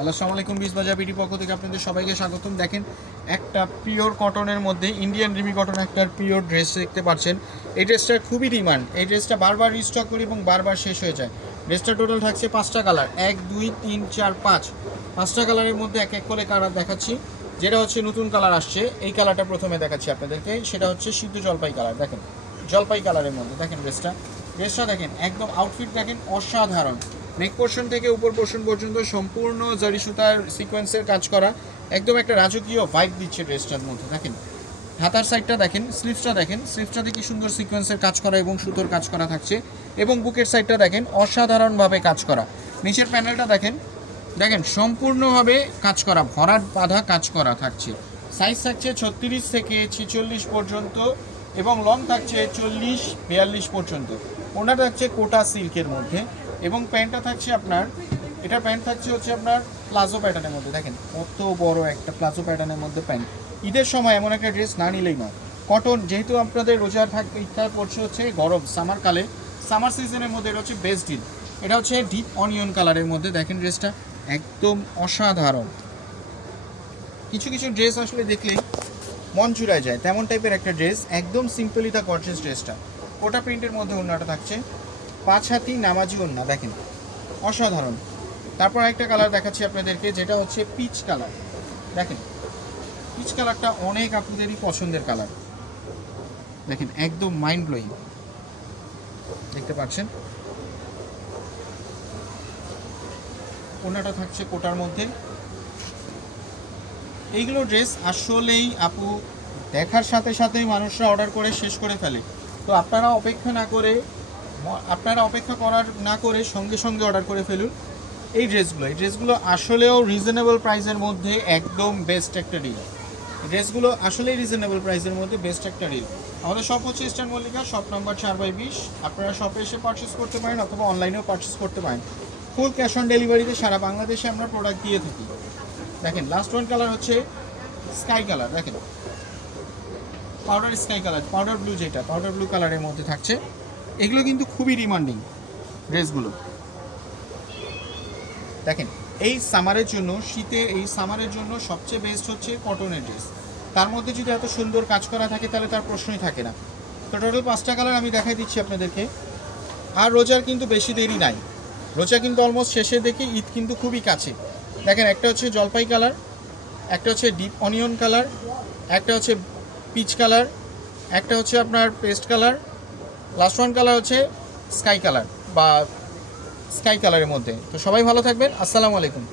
Hello, আসসালামু আলাইকুম। বিজবাজার BD পক্ষ থেকে আপনাদের সবাইকে স্বাগতম। দেখেন, একটা পিওর কটনের মধ্যে ইন্ডিয়ান রিমি কটন একটা পিওর ড্রেস দেখতে পাচ্ছেন। এই ড্রেসটার খুবই ডিমান্ড। এই ড্রেসটা বারবার রিস্টক করি এবং বারবার শেষ হয়ে যায়। ড্রেসটা টোটাল থাকছে 5টা কালার, 1 2 3 4 5, 5টা কালারের মধ্যে এক এক করে কালার দেখাচ্ছি। যেটা হচ্ছে নতুন কালার আসছে, এই কালারটা প্রথমে দেখাচ্ছি আপনাদেরকে। সেটা হচ্ছে সিদ্ধ জলপাই কালার। দেখেন, জলপাই কালারের মধ্যে দেখেন ড্রেসটা দেখেন, একদম আউটফিট দেখেন অসাধারণ। নেক পোর্শন থেকে উপর পোর্শন পর্যন্ত সম্পূর্ণ জারি সুতার সিকোয়েন্সের কাজ করা, একদম একটা রাজকীয় ভাইব দিচ্ছে ড্রেসটার মধ্যে। দেখেন হাতার সাইডটা দেখেন, স্লিভসটাতে কি সুন্দর সিকোয়েন্সের কাজ করা এবং সুতোর কাজ করা থাকছে। এবং বুকের সাইডটা দেখেন অসাধারণভাবে কাজ করা। নিচের প্যানেলটা দেখেন সম্পূর্ণভাবে কাজ করা, ভরাট বাঁধা কাজ করা থাকছে। সাইজ থাকছে 36 থেকে 46 পর্যন্ত এবং লং থাকছে 40 42 পর্যন্ত। ওনাটা থাকছে কোটা সিল্কের মধ্যে এবং প্যান্টটা থাকছে আপনার, এটা প্যান্ট থাকছে হচ্ছে আপনার প্লাজো প্যাটার্নের মধ্যে। দেখেন কত বড় একটা প্লাজো প্যাটার্নের মধ্যে প্যান্ট। ঈদের সময় এমন একটা ড্রেস না নিলেই নয়। কটন, যেহেতু আপনাদের রোজার থাকতে ইচ্ছা পড়ছে হচ্ছে গরম সামারকালে, সামার সিজনের মধ্যে এটা হচ্ছে বেস্ট ডিল। এটা হচ্ছে ডিপ অনিয়ন কালারের মধ্যে। দেখেন ড্রেসটা একদম অসাধারণ। কিছু কিছু ড্রেস আসলে দেখলে মন জুড়ায় যায়, তেমন টাইপের একটা ড্রেস। একদম সিম্পলি দ্য গর্জিয়াস ড্রেসটা। কোটা প্রিন্টের মধ্যে ওড়নাটা থাকছে 5 হাতি নামাজি ওড়না, দেখেন অসাধারণ। তারপর একটা কালার দেখাচ্ছি আপনাদেরকে, যেটা হচ্ছে পিচ কালার। দেখেন পিচ কালারটা অনেক আপনাদেরই পছন্দের কালার। দেখেন একদম মাইন্ড ব্লোয়িং, দেখতে পাচ্ছেন। ওড়নাটা থাকছে কোটার মধ্যে। এইগুলো ড্রেস আসলেই আপু দেখার সাথে সাথেই মানুষরা অর্ডার করে শেষ করে ফেলে। তো আপনারা অপেক্ষা করার না করে সঙ্গে সঙ্গে অর্ডার করে ফেলুন এই ড্রেসগুলো আসলেও রিজনেবল প্রাইসের মধ্যে একদম বেস্ট একটা ডিল। ড্রেসগুলো আসলেই রিজনেবল প্রাইসের মধ্যে বেস্ট একটা ডিল। আমাদের শপ হচ্ছে ইস্টার্ন মল্লিকা, শপ নাম্বার 4/20। আপনারা শপে এসে পারচেস করতে পারেন অথবা অনলাইনেও পারচেস করতে পারেন। ফুল ক্যাশ অন ডেলিভারিতে সারা বাংলাদেশে আমরা প্রোডাক্ট দিয়ে থাকি। দেখেন লাস্ট ওয়ান কালার হচ্ছে স্কাই কালার। দেখেন powder sky colour, powder blue, যেটা পাউডার ব্লু কালারের মধ্যে থাকছে। এগুলো কিন্তু খুবই ডিমান্ডিং ড্রেসগুলো। দেখেন এই সামারের জন্য, শীতে এই সামারের জন্য সবচেয়ে বেস্ট হচ্ছে কটনের ড্রেস। তার মধ্যে যদি এত সুন্দর কাজ করা থাকে তাহলে তার প্রশ্নই থাকে না। তো টোটাল 5টা কালার আমি দেখাই দিচ্ছি আপনাদেরকে। আর রোজার কিন্তু বেশি দেরি নাই, রোজা কিন্তু অলমোস্ট শেষে, দেখি ঈদ কিন্তু খুবই কাছে। দেখেন একটা হচ্ছে জলপাই কালার, একটা হচ্ছে ডিপ অনিয়ন কালার, একটা হচ্ছে পিচ কালার, একটা হচ্ছে আপনার paste colour, last one colour হচ্ছে স্কাই কালার বা স্কাই কালারের মধ্যে। তো সবাই ভালো থাকবেন, আসসালামু আলাইকুম।